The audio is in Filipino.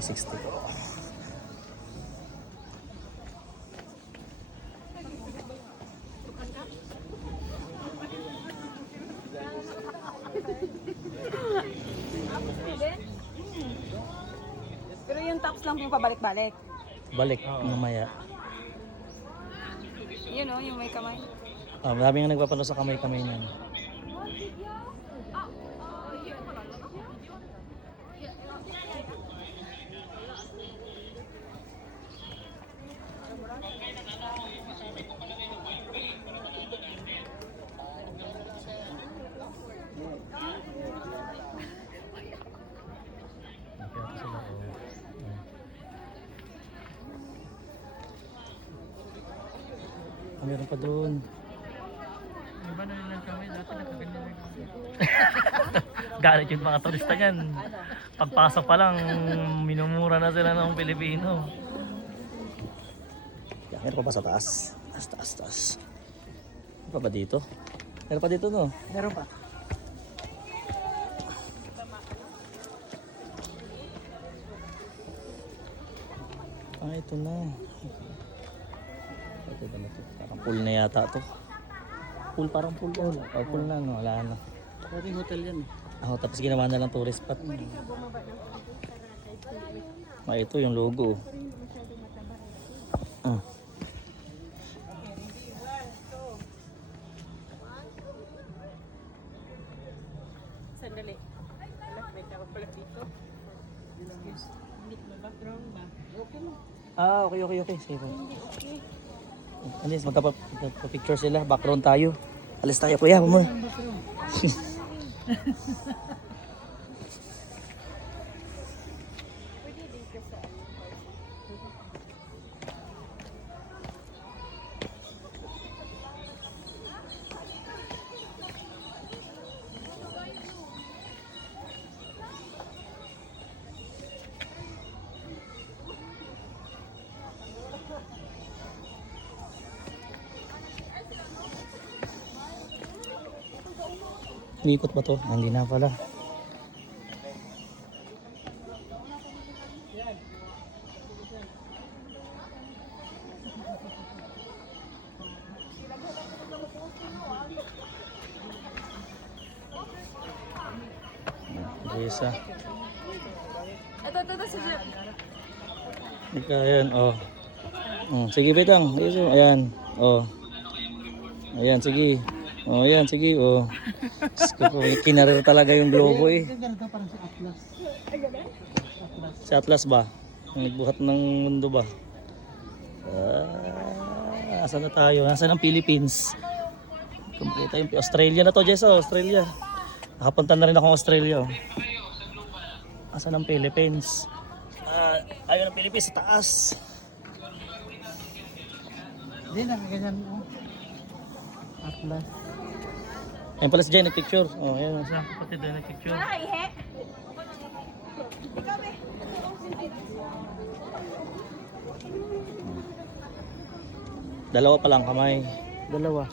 360 po. Pero yung tops lang yung pabalik-balik. Balik mamaya. Yun o, yung may kamay. Marami nga nagpapalo sa kamay-kamay niyan. Meron pa doon. Iba na lang kami, dati nakaganyan lang kami. Galit yung mga turista niyan. Pagpasok pa lang, minumura na sila ng Pilipino. Yan, meron pa ba sa taas? Taas. Meron pa ba dito? Meron pa dito no? Meron pa. Ito na. Ito ba na ito? Parang pool na yata ito. Parang pool. Pool na no, wala na. Dating hotel yan. Tapos ginawa na lang tourist spot. Ito yung logo. Sandali. Wait ako pala dito. Hindi mo ba? Wrong ba? Okay mo. Okay. Sige po. Alis, magkapapicture sila. Background tayo. Alis tayo kuya. Mama. Ikot ba to? Hindi na pala. Isa. Ito si Jeff. Ayan, sige betang. Ayan, Ayan, sige. Ayan, sige, Kinarir talaga yung globo eh. Ganito parang sa Atlas. Si Atlas ba? Ang nagbuhat ng mundo ba? Asan na tayo? Asan ang Philippines? Kumakita yung Australia na to, Jess, Australia. Nakapunta na rin ako ng Australia. Asan ang Philippines? Ayun ang Philippines sa taas. Hindi, nakaganyan mo. Atlas. Ayun pala si Jen, nag-picture. Ayan. Siya kapatid doon na picture. Dalawa pa lang kamay. Dalawa.